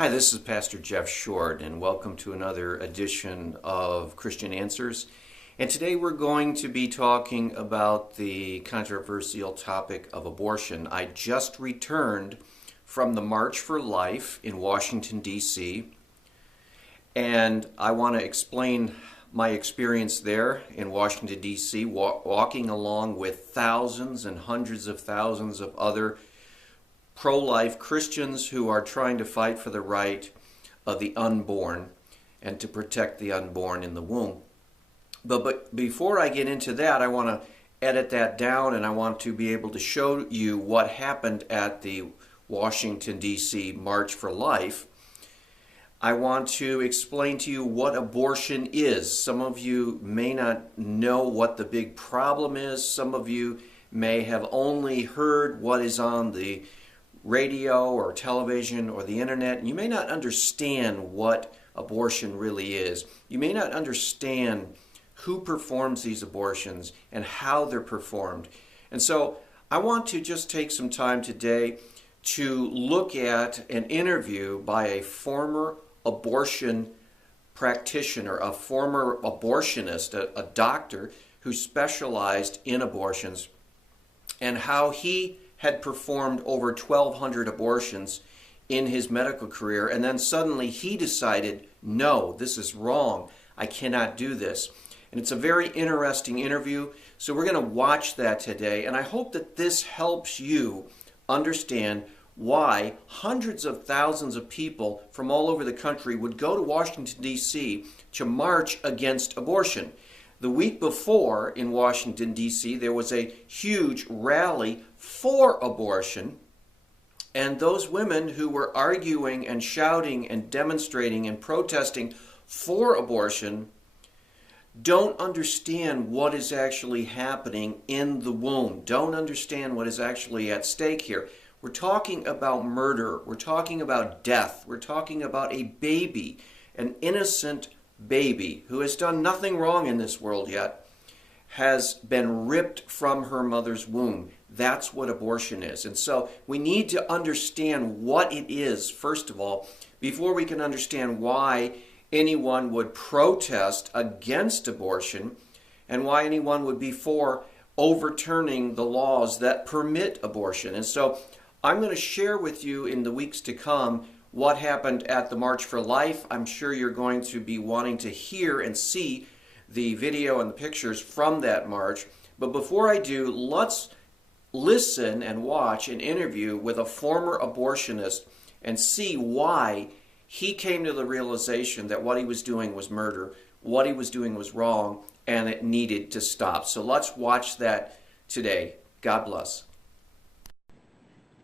Hi, this is Pastor Jeff Short, and welcome to another edition of Christian Answers. And today we're going to be talking about the controversial topic of abortion. I just returned from the March for Life in Washington, D.C., and I want to explain my experience there in Washington, D.C., walking along with thousands and hundreds of thousands of other pro-life Christians who are trying to fight for the right of the unborn and to protect the unborn in the womb. But before I get into that, I want to edit that down, and I want to be able to show you what happened at the Washington, D.C. March for Life. I want to explain to you what abortion is. Some of you may not know what the big problem is. Some of you may have only heard what is on the radio or television or the internet, and you may not understand what abortion really is. You may not understand who performs these abortions and how they're performed. And so I want to just take some time today to look at an interview by a former abortion practitioner, a former abortionist, a doctor who specialized in abortions, and how he had performed over 1,200 abortions in his medical career, and then suddenly he decided, no, this is wrong. I cannot do this. And it's a very interesting interview, so we're going to watch that today, and I hope that this helps you understand why hundreds of thousands of people from all over the country would go to Washington, D.C. to march against abortion. The week before in Washington, D.C., there was a huge rally for abortion, and those women who were arguing and shouting and demonstrating and protesting for abortion don't understand what is actually happening in the womb, don't understand what is actually at stake here. We're talking about murder, we're talking about death, we're talking about a baby, an innocent baby who has done nothing wrong in this world yet, has been ripped from her mother's womb. That's what abortion is. And so we need to understand what it is, first of all, before we can understand why anyone would protest against abortion and why anyone would be for overturning the laws that permit abortion. And so I'm going to share with you in the weeks to come what happened at the March for Life. I'm sure you're going to be wanting to hear and see the video and the pictures from that march. But before I do, let's listen and watch an interview with a former abortionist and see why he came to the realization that what he was doing was murder, what he was doing was wrong, and it needed to stop. So let's watch that today. God bless.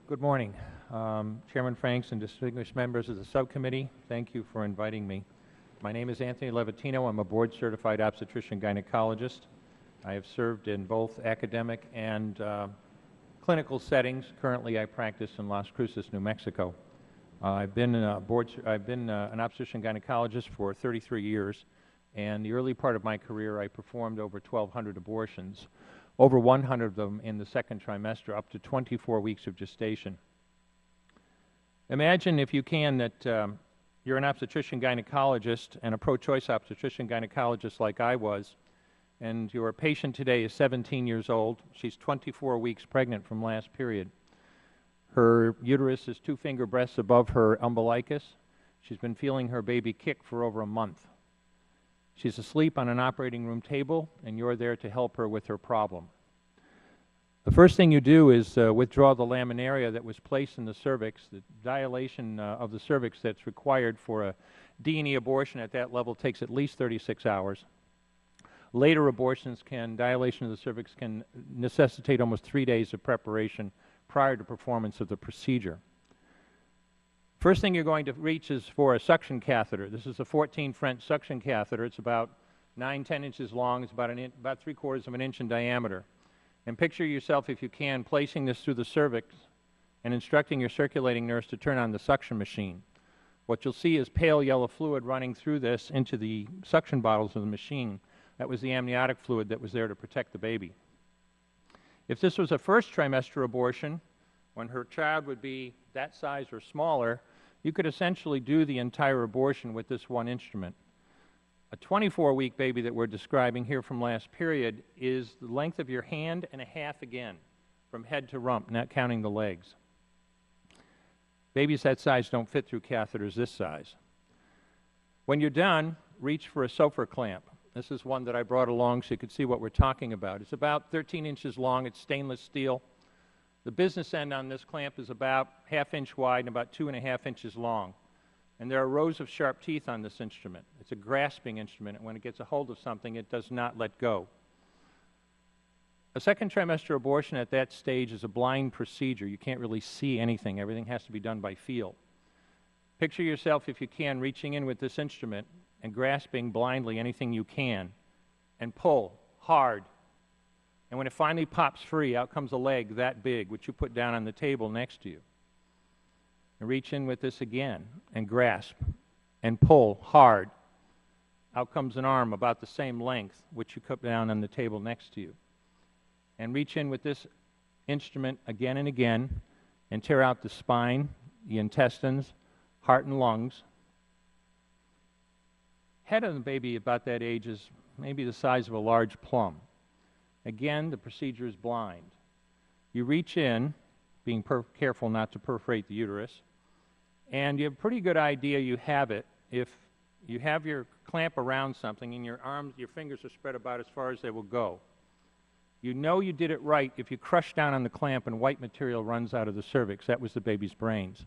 Good morning. Chairman Franks and distinguished members of the subcommittee, thank you for inviting me. My name is Anthony Levatino. I'm a board-certified obstetrician-gynecologist. I have served in both academic and clinical settings. Currently, I practice in Las Cruces, New Mexico. I've been an obstetrician-gynecologist for 33 years, and the early part of my career, I performed over 1,200 abortions, over 100 of them in the second trimester, up to 24 weeks of gestation. Imagine, if you can, that you're an obstetrician-gynecologist and a pro-choice obstetrician-gynecologist like I was, and your patient today is 17 years old. She's 24 weeks pregnant from last period. Her uterus is 2-finger breaths above her umbilicus. She's been feeling her baby kick for over a month. She's asleep on an operating room table, and you're there to help her with her problem. The first thing you do is withdraw the laminaria that was placed in the cervix. The dilation of the cervix that's required for a D&E abortion at that level takes at least 36 hours. Later abortions dilation of the cervix can necessitate almost 3 days of preparation prior to performance of the procedure. First thing you're going to reach is for a suction catheter. This is a 14 French suction catheter. It's about 9-10 inches long. It's about 3/4 of an inch in diameter. And picture yourself, if you can, placing this through the cervix and instructing your circulating nurse to turn on the suction machine. What you'll see is pale yellow fluid running through this into the suction bottles of the machine. That was the amniotic fluid that was there to protect the baby. If this was a first trimester abortion, when her child would be that size or smaller, you could essentially do the entire abortion with this one instrument. A 24-week baby that we're describing here from last period is the length of your hand and a half again, from head to rump, not counting the legs. Babies that size don't fit through catheters this size. When you're done, reach for a Sofer clamp. This is one that I brought along so you could see what we're talking about. It's about 13 inches long. It's stainless steel. The business end on this clamp is about ½ inch wide and about 2½ inches long. And there are rows of sharp teeth on this instrument. It's a grasping instrument, and when it gets a hold of something, it does not let go. A second trimester abortion at that stage is a blind procedure. You can't really see anything. Everything has to be done by feel. Picture yourself, if you can, reaching in with this instrument and grasping blindly anything you can, and pull hard. And when it finally pops free, out comes a leg that big, which you put down on the table next to you. And reach in with this again, and grasp, and pull hard. Out comes an arm about the same length, which you put down on the table next to you. And reach in with this instrument again and again, and tear out the spine, the intestines, heart and lungs. Head of the baby about that age is maybe the size of a large plum. Again, the procedure is blind. You reach in, being careful not to perforate the uterus, and you have a pretty good idea you have it if you have your clamp around something and your arms, your fingers are spread about as far as they will go. You know you did it right if you crush down on the clamp and white material runs out of the cervix. That was the baby's brains.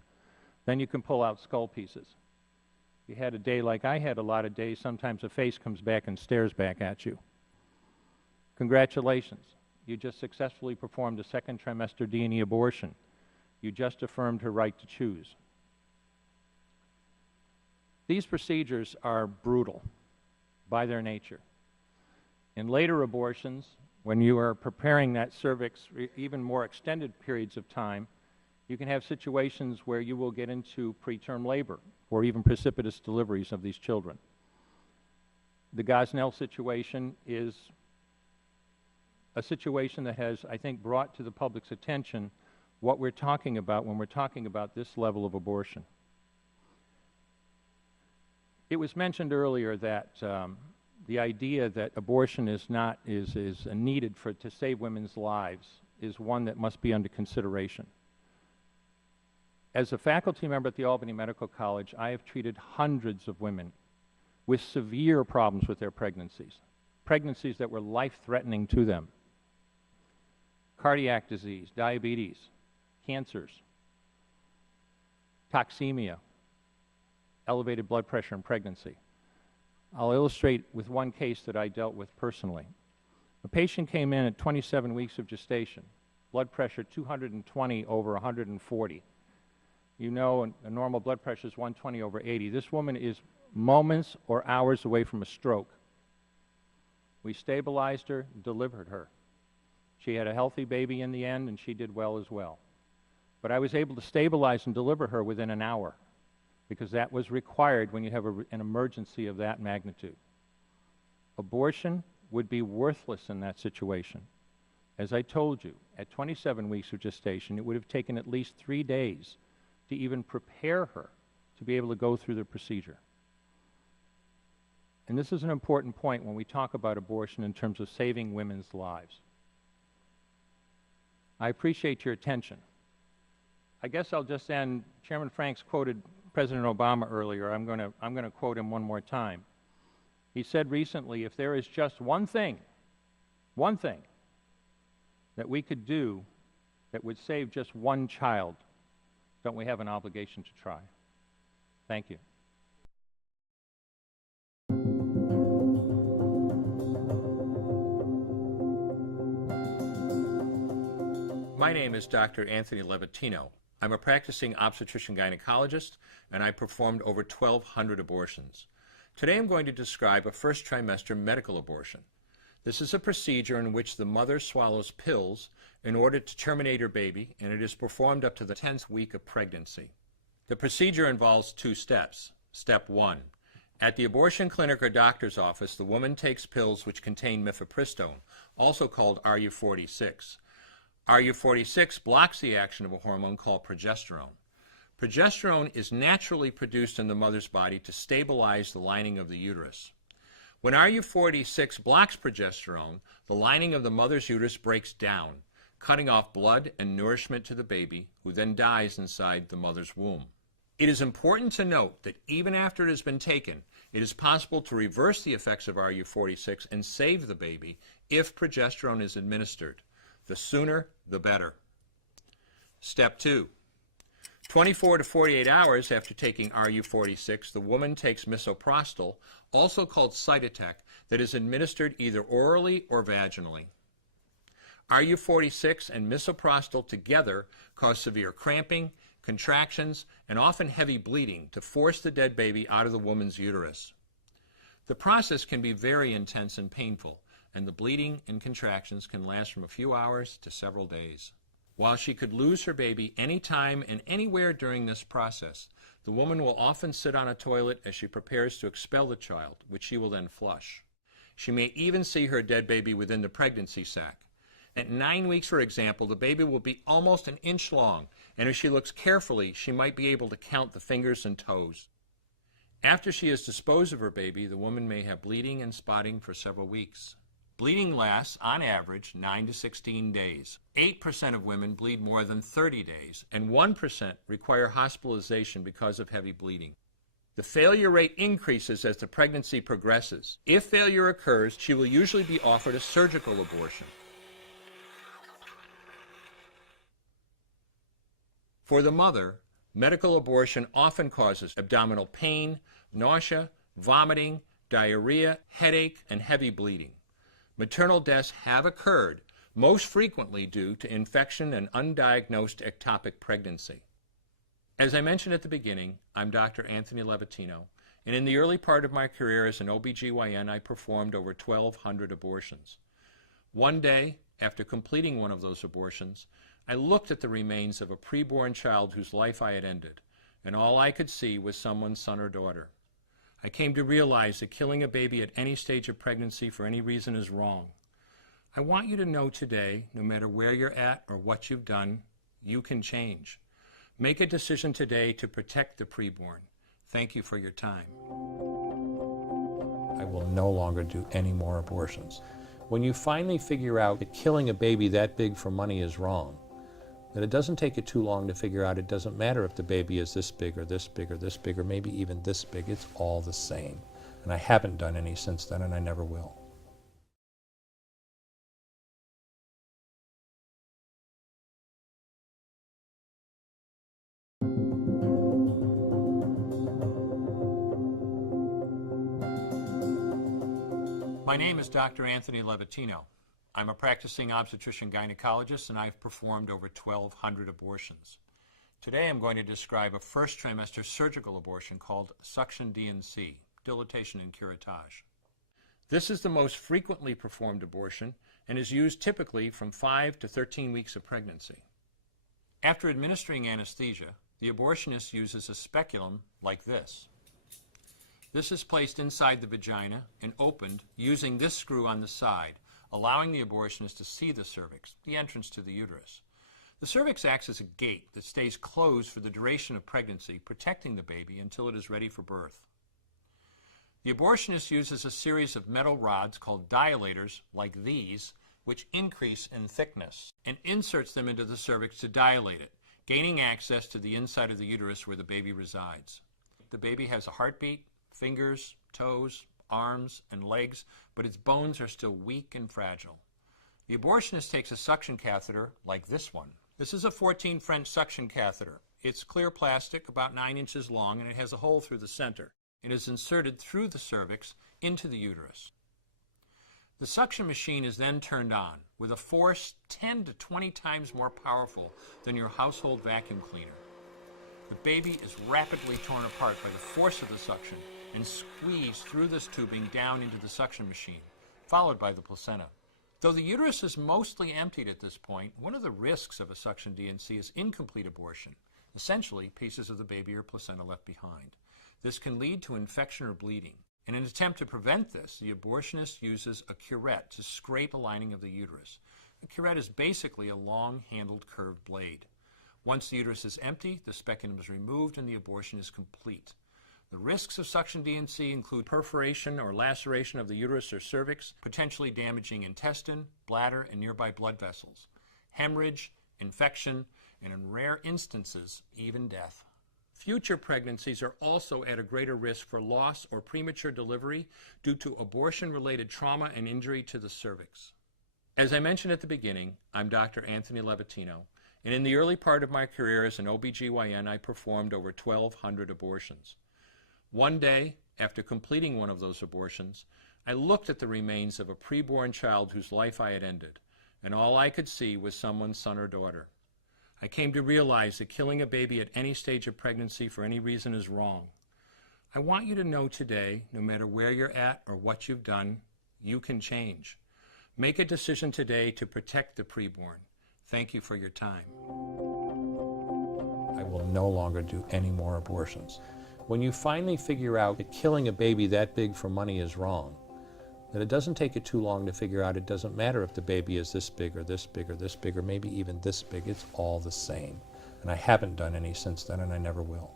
Then you can pull out skull pieces. If you had a day like I had a lot of days, sometimes a face comes back and stares back at you. Congratulations. You just successfully performed a second trimester D&E abortion. You just affirmed her right to choose. These procedures are brutal by their nature. In later abortions, when you are preparing that cervix for even more extended periods of time, you can have situations where you will get into preterm labor or even precipitous deliveries of these children. The Gosnell situation is a situation that has, I think, brought to the public's attention what we're talking about when we're talking about this level of abortion. It was mentioned earlier that the idea that abortion is needed to save women's lives is one that must be under consideration. As a faculty member at the Albany Medical College, I have treated hundreds of women with severe problems with their pregnancies that were life-threatening to them. Cardiac disease, diabetes, cancers, toxemia, elevated blood pressure in pregnancy. I'll illustrate with one case that I dealt with personally. A patient came in at 27 weeks of gestation, blood pressure 220 over 140. You know, a normal blood pressure is 120 over 80. This woman is moments or hours away from a stroke. We stabilized her, delivered her. She had a healthy baby in the end, and she did well as well. But I was able to stabilize and deliver her within an hour, because that was required when you have an emergency of that magnitude. Abortion would be worthless in that situation. As I told you, at 27 weeks of gestation, it would have taken at least 3 days to even prepare her to be able to go through the procedure. And this is an important point when we talk about abortion in terms of saving women's lives. I appreciate your attention. I guess I'll just end. Chairman Franks quoted President Obama earlier. I'm going to quote him one more time. He said recently, if there is just one thing that we could do that would save just one child, don't we have an obligation to try? Thank you. My name is Dr. Anthony Levatino. I'm a practicing obstetrician-gynecologist, and I performed over 1,200 abortions. Today I'm going to describe a first trimester medical abortion. This is a procedure in which the mother swallows pills in order to terminate her baby, and it is performed up to the 10th week of pregnancy. The procedure involves 2 steps. Step 1. At the abortion clinic or doctor's office, the woman takes pills which contain mifepristone, also called RU46. RU46 blocks the action of a hormone called progesterone. Progesterone is naturally produced in the mother's body to stabilize the lining of the uterus. When RU46 blocks progesterone, the lining of the mother's uterus breaks down, cutting off blood and nourishment to the baby, who then dies inside the mother's womb. It is important to note that even after it has been taken, it is possible to reverse the effects of RU46 and save the baby if progesterone is administered. The sooner, the better. Step 2. 24 to 48 hours after taking RU46, the woman takes misoprostol, also called Cytotec, that is administered either orally or vaginally. RU46 and misoprostol together cause severe cramping, contractions, and often heavy bleeding to force the dead baby out of the woman's uterus. The process can be very intense and painful, and the bleeding and contractions can last from a few hours to several days. While she could lose her baby anytime and anywhere during this process, the woman will often sit on a toilet as she prepares to expel the child, which she will then flush. She may even see her dead baby within the pregnancy sac. At 9 weeks, for example, the baby will be almost an inch long, and if she looks carefully, she might be able to count the fingers and toes. After she has disposed of her baby, the woman may have bleeding and spotting for several weeks. Bleeding lasts, on average, 9 to 16 days. 8% of women bleed more than 30 days, and 1% require hospitalization because of heavy bleeding. The failure rate increases as the pregnancy progresses. If failure occurs, she will usually be offered a surgical abortion. For the mother, medical abortion often causes abdominal pain, nausea, vomiting, diarrhea, headache, and heavy bleeding. Maternal deaths have occurred, most frequently due to infection and undiagnosed ectopic pregnancy. As I mentioned at the beginning, I'm Dr. Anthony Levatino, and in the early part of my career as an OBGYN, I performed over 1,200 abortions. One day, after completing one of those abortions, I looked at the remains of a preborn child whose life I had ended, and all I could see was someone's son or daughter. I came to realize that killing a baby at any stage of pregnancy for any reason is wrong. I want you to know today, no matter where you're at or what you've done, you can change. Make a decision today to protect the preborn. Thank you for your time. I will no longer do any more abortions. When you finally figure out that killing a baby that big for money is wrong, that it doesn't take you too long to figure out it doesn't matter if the baby is this big or this big or this big or maybe even this big, it's all the same. And I haven't done any since then, and I never will. My name is Dr. Anthony Levatino. I'm a practicing obstetrician-gynecologist, and I've performed over 1,200 abortions. Today I'm going to describe a first trimester surgical abortion called suction D&C, dilatation and curettage. This is the most frequently performed abortion and is used typically from 5 to 13 weeks of pregnancy. After administering anesthesia, the abortionist uses a speculum like this. This is placed inside the vagina and opened using this screw on the side, allowing the abortionist to see the cervix, the entrance to the uterus. The cervix acts as a gate that stays closed for the duration of pregnancy, protecting the baby until it is ready for birth. The abortionist uses a series of metal rods called dilators, like these, which increase in thickness, and inserts them into the cervix to dilate it, gaining access to the inside of the uterus where the baby resides. The baby has a heartbeat, fingers, toes, arms, and legs, but its bones are still weak and fragile. The abortionist takes a suction catheter like this one. This is a 14 French suction catheter. It's clear plastic, about 9 inches long, and it has a hole through the center. It is inserted through the cervix into the uterus. The suction machine is then turned on with a force 10 to 20 times more powerful than your household vacuum cleaner. The baby is rapidly torn apart by the force of the suction and squeezed through this tubing down into the suction machine, followed by the placenta. Though the uterus is mostly emptied at this point, one of the risks of a suction D&C is incomplete abortion, essentially pieces of the baby or placenta left behind. This can lead to infection or bleeding. In an attempt to prevent this, the abortionist uses a curette to scrape a lining of the uterus. A curette is basically a long-handled curved blade. Once the uterus is empty, the speculum is removed and the abortion is complete. The risks of suction D&C include perforation or laceration of the uterus or cervix, potentially damaging intestine, bladder, and nearby blood vessels, hemorrhage, infection, and in rare instances, even death. Future pregnancies are also at a greater risk for loss or premature delivery due to abortion-related trauma and injury to the cervix. As I mentioned at the beginning, I'm Dr. Anthony Levatino, and in the early part of my career as an OBGYN, I performed over 1,200 abortions. One day, after completing one of those abortions, I looked at the remains of a preborn child whose life I had ended, and all I could see was someone's son or daughter. I came to realize that killing a baby at any stage of pregnancy for any reason is wrong. I want you to know today, no matter where you're at or what you've done, you can change. Make a decision today to protect the preborn. Thank you for your time. I will no longer do any more abortions. When you finally figure out that killing a baby that big for money is wrong, that it doesn't take you too long to figure out it doesn't matter if the baby is this big or this big or this big or maybe even this big, it's all the same. And I haven't done any since then, and I never will.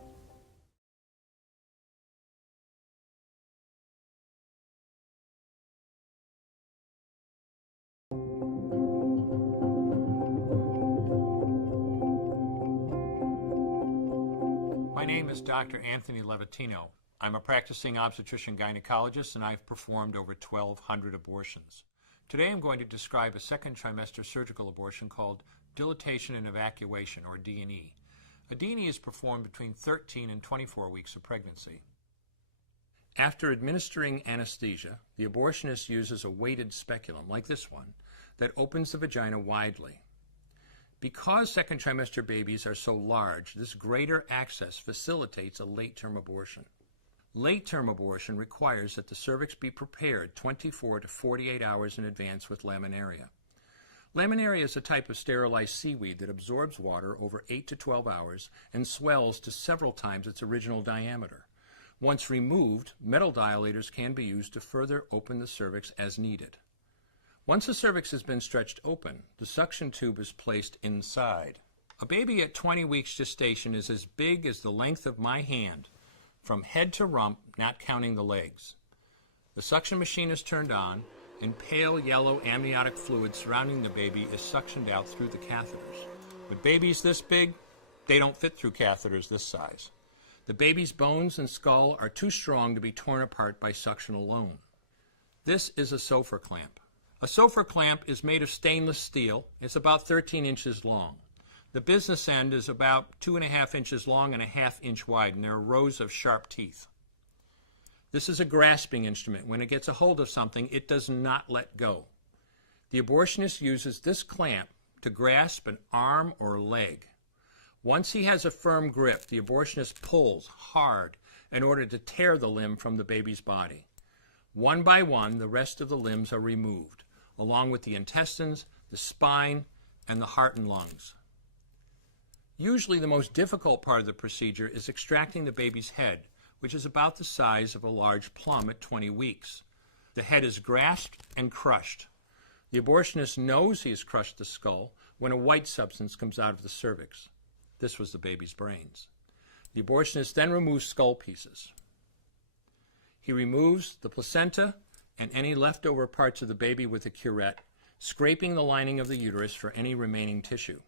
My name is Dr. Anthony Levatino. I'm a practicing obstetrician-gynecologist, and I've performed over 1,200 abortions. Today I'm going to describe a second trimester surgical abortion called dilatation and evacuation, or D&E. A D&E is performed between 13 and 24 weeks of pregnancy. After administering anesthesia, the abortionist uses a weighted speculum, like this one, that opens the vagina widely. Because second trimester babies are so large, this greater access facilitates a late-term abortion. Late-term abortion requires that the cervix be prepared 24 to 48 hours in advance with laminaria. Laminaria is a type of sterilized seaweed that absorbs water over 8 to 12 hours and swells to several times its original diameter. Once removed, metal dilators can be used to further open the cervix as needed. Once the cervix has been stretched open, the suction tube is placed inside. A baby at 20 weeks gestation is as big as the length of my hand, from head to rump, not counting the legs. The suction machine is turned on, and pale yellow amniotic fluid surrounding the baby is suctioned out through the catheters. With babies this big, they don't fit through catheters this size. The baby's bones and skull are too strong to be torn apart by suction alone. This is a Sofer clamp. A Sofer clamp is made of stainless steel. It's about 13 inches long. The business end is about 2.5 inches long and 1/2 inch wide, and there are rows of sharp teeth. This is a grasping instrument. When it gets a hold of something, it does not let go. The abortionist uses this clamp to grasp an arm or leg. Once he has a firm grip, the abortionist pulls hard in order to tear the limb from the baby's body. One by one, the rest of the limbs are removed, along with the intestines, the spine, and the heart and lungs. Usually the most difficult part of the procedure is extracting the baby's head, which is about the size of a large plum at 20 weeks. The head is grasped and crushed. The abortionist knows he has crushed the skull when a white substance comes out of the cervix. This was the baby's brains. The abortionist then removes skull pieces. He removes the placenta and any leftover parts of the baby with a curette, scraping the lining of the uterus for any remaining tissue.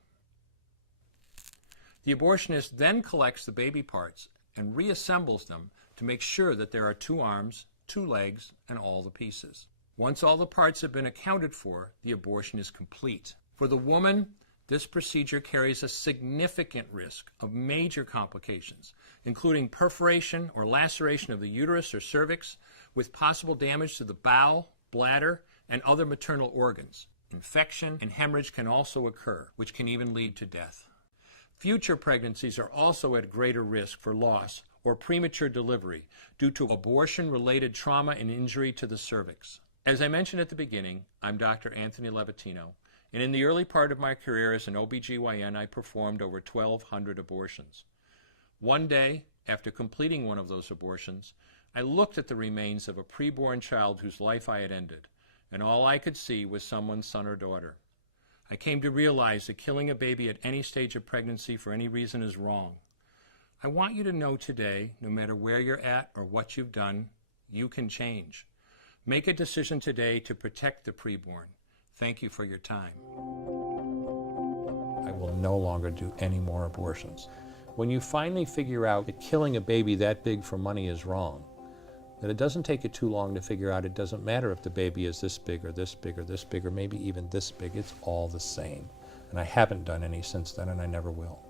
The abortionist then collects the baby parts and reassembles them to make sure that there are 2 arms, 2 legs, and all the pieces. Once all the parts have been accounted for, the abortion is complete. For the woman, this procedure carries a significant risk of major complications, including perforation or laceration of the uterus or cervix, with possible damage to the bowel, bladder, and other maternal organs. Infection and hemorrhage can also occur, which can even lead to death. Future pregnancies are also at greater risk for loss or premature delivery due to abortion-related trauma and injury to the cervix. As I mentioned at the beginning, I'm Dr. Anthony Levatino, and in the early part of my career as an OBGYN, I performed over 1,200 abortions. One day, after completing one of those abortions, I looked at the remains of a preborn child whose life I had ended, and all I could see was someone's son or daughter. I came to realize that killing a baby at any stage of pregnancy for any reason is wrong. I want you to know today, no matter where you're at or what you've done, you can change. Make a decision today to protect the preborn. Thank you for your time. I will no longer do any more abortions. When you finally figure out that killing a baby that big for money is wrong, that it doesn't take you too long to figure out it doesn't matter if the baby is this big or this big or this big or maybe even this big, it's all the same. And I haven't done any since then, and I never will.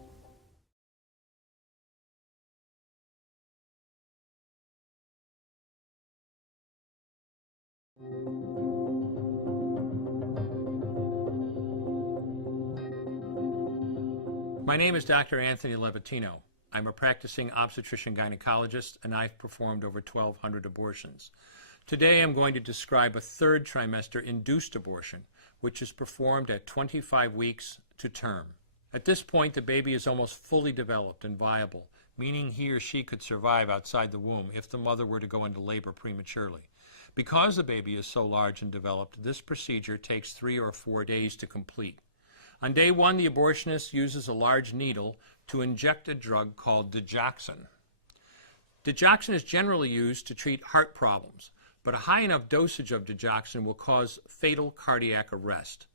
My name is Dr. Anthony Levatino. I'm a practicing obstetrician-gynecologist, and I've performed over 1,200 abortions. Today I'm going to describe a third trimester induced abortion, which is performed at 25 weeks to term. At this point, the baby is almost fully developed and viable, meaning he or she could survive outside the womb if the mother were to go into labor prematurely. Because the baby is so large and developed, this procedure takes 3 or 4 days to complete. On day 1, the abortionist uses a large needle to inject a drug called digoxin. Digoxin is generally used to treat heart problems, but a high enough dosage of digoxin will cause fatal cardiac arrest.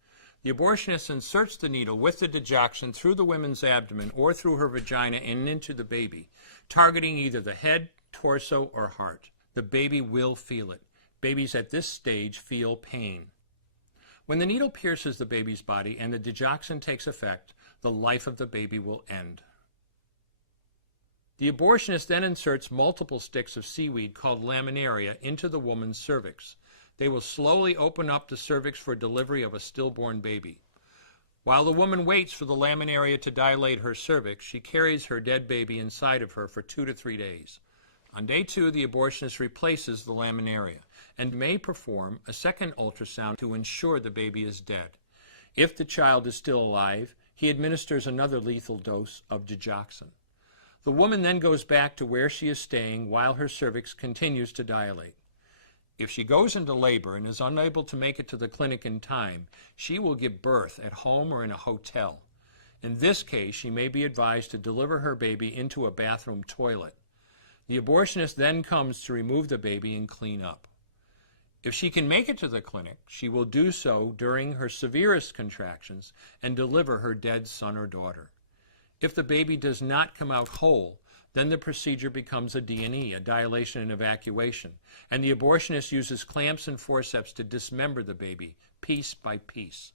The abortionist inserts the needle with the digoxin through the woman's abdomen or through her vagina and into the baby, targeting either the head, torso, or heart. The baby will feel it. Babies at this stage feel pain. When the needle pierces the baby's body and the digoxin takes effect, the life of the baby will end. The abortionist then inserts multiple sticks of seaweed called laminaria into the woman's cervix. They will slowly open up the cervix for delivery of a stillborn baby. While the woman waits for the laminaria to dilate her cervix, she carries her dead baby inside of her for 2 to 3 days. On day 2, the abortionist replaces the laminaria and may perform a second ultrasound to ensure the baby is dead. If the child is still alive, he administers another lethal dose of digoxin. The woman then goes back to where she is staying while her cervix continues to dilate. If she goes into labor and is unable to make it to the clinic in time, she will give birth at home or in a hotel. In this case, she may be advised to deliver her baby into a bathroom toilet. The abortionist then comes to remove the baby and clean up. If she can make it to the clinic, she will do so during her severest contractions and deliver her dead son or daughter. If the baby does not come out whole, then the procedure becomes a D&E, a dilation and evacuation, and the abortionist uses clamps and forceps to dismember the baby, piece by piece.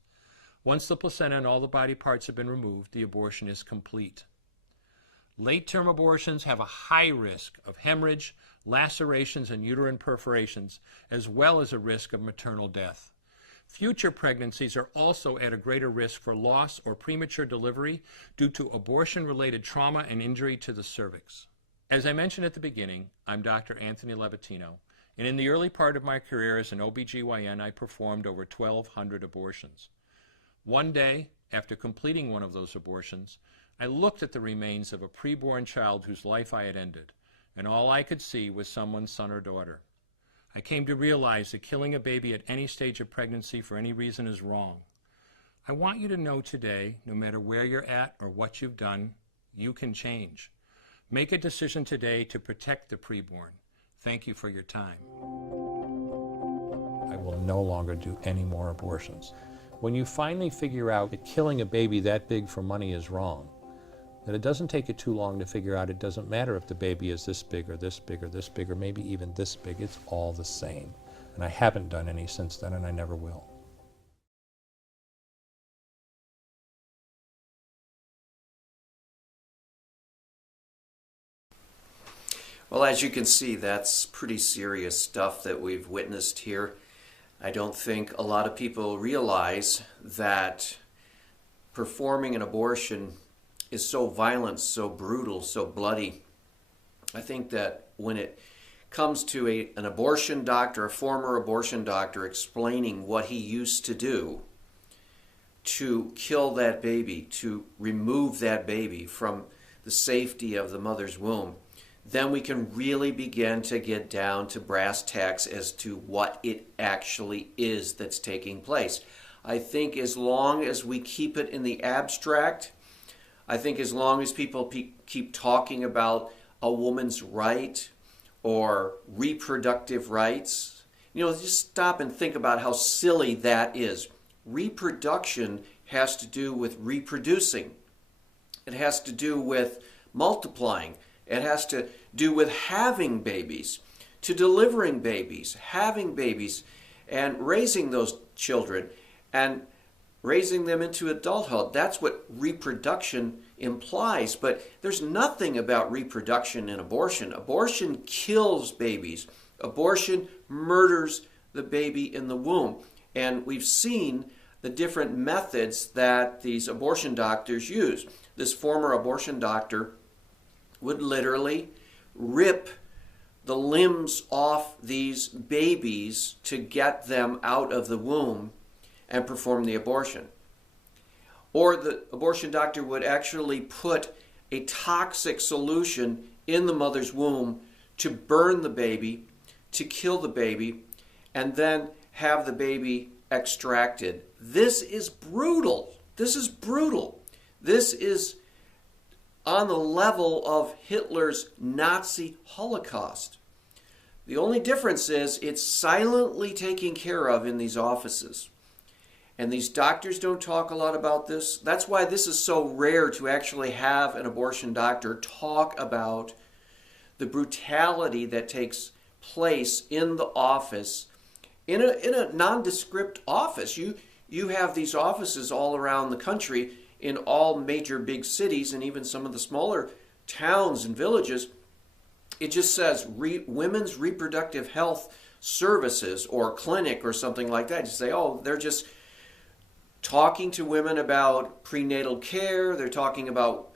Once the placenta and all the body parts have been removed, the abortion is complete. Late-term abortions have a high risk of hemorrhage, lacerations, and uterine perforations, as well as a risk of maternal death. Future pregnancies are also at a greater risk for loss or premature delivery due to abortion-related trauma and injury to the cervix. As I mentioned at the beginning, I'm Dr. Anthony Levatino, and in the early part of my career as an OBGYN, I performed over 1,200 abortions. One day, after completing one of those abortions, I looked at the remains of a preborn child whose life I had ended, and all I could see was someone's son or daughter. I came to realize that killing a baby at any stage of pregnancy for any reason is wrong. I want you to know today, no matter where you're at or what you've done, you can change. Make a decision today to protect the preborn. Thank you for your time. I will no longer do any more abortions. When you finally figure out that killing a baby that big for money is wrong, that it doesn't take you too long to figure out it doesn't matter if the baby is this big or this big or this big or maybe even this big, it's all the same. And I haven't done any since then, and I never will. Well, as you can see, that's pretty serious stuff that we've witnessed here. I don't think a lot of people realize that performing an abortion is so violent, so brutal, so bloody. I think that when it comes to an abortion doctor, a former abortion doctor, explaining what he used to do to kill that baby, to remove that baby from the safety of the mother's womb, then we can really begin to get down to brass tacks as to what it actually is that's taking place. I think as long as we keep it in the abstract, I think as long as people keep talking about a woman's right or reproductive rights, just stop and think about how silly that is. Reproduction has to do with reproducing. It has to do with multiplying. It has to do with having babies, to delivering babies, having babies, and raising those children, and raising them into adulthood. That's what reproduction implies. But there's nothing about reproduction in abortion. Abortion kills babies. Abortion murders the baby in the womb. And we've seen the different methods that these abortion doctors use. This former abortion doctor would literally rip the limbs off these babies to get them out of the womb and perform the abortion. Or the abortion doctor would actually put a toxic solution in the mother's womb to burn the baby, to kill the baby, and then have the baby extracted. This is brutal. This is brutal. This is on the level of Hitler's Nazi Holocaust. The only difference is it's silently taken care of in these offices. And these doctors don't talk a lot about this. That's why this is so rare to actually have an abortion doctor talk about the brutality that takes place in the office. In a nondescript office. You have these offices all around the country in all major big cities and even some of the smaller towns and villages. It just says women's reproductive health services or clinic or something like that. You say, oh, they're just talking to women about prenatal care. They're talking about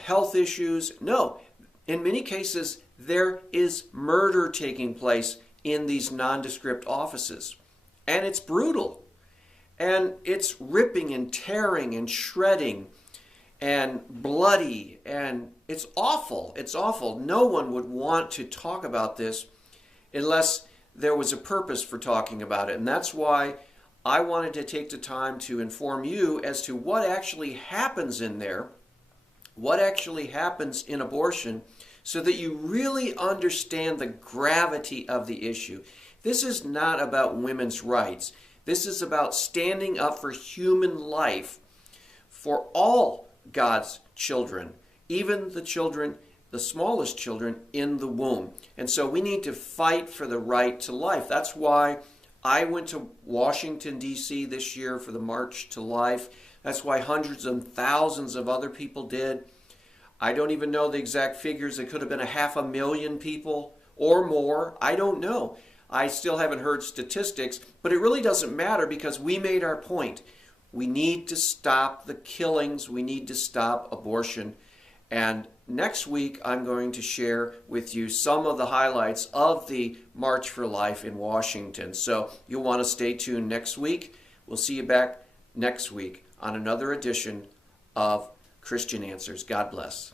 health issues. No, in many cases, there is murder taking place in these nondescript offices. And it's brutal. And it's ripping and tearing and shredding and bloody. And it's awful. It's awful. No one would want to talk about this unless there was a purpose for talking about it. And that's why I wanted to take the time to inform you as to what actually happens in there, what actually happens in abortion, so that you really understand the gravity of the issue. This is not about women's rights. This is about standing up for human life for all God's children, even the children, the smallest children in the womb. And so we need to fight for the right to life. That's why I went to Washington, D.C. this year for the March to Life. That's why hundreds and thousands of other people did. I don't even know the exact figures. It could have been 500,000 people or more. I don't know. I still haven't heard statistics, but it really doesn't matter because we made our point. We need to stop the killings. We need to stop abortion. And next week, I'm going to share with you some of the highlights of the March for Life in Washington. So you'll want to stay tuned next week. We'll see you back next week on another edition of Christian Answers. God bless.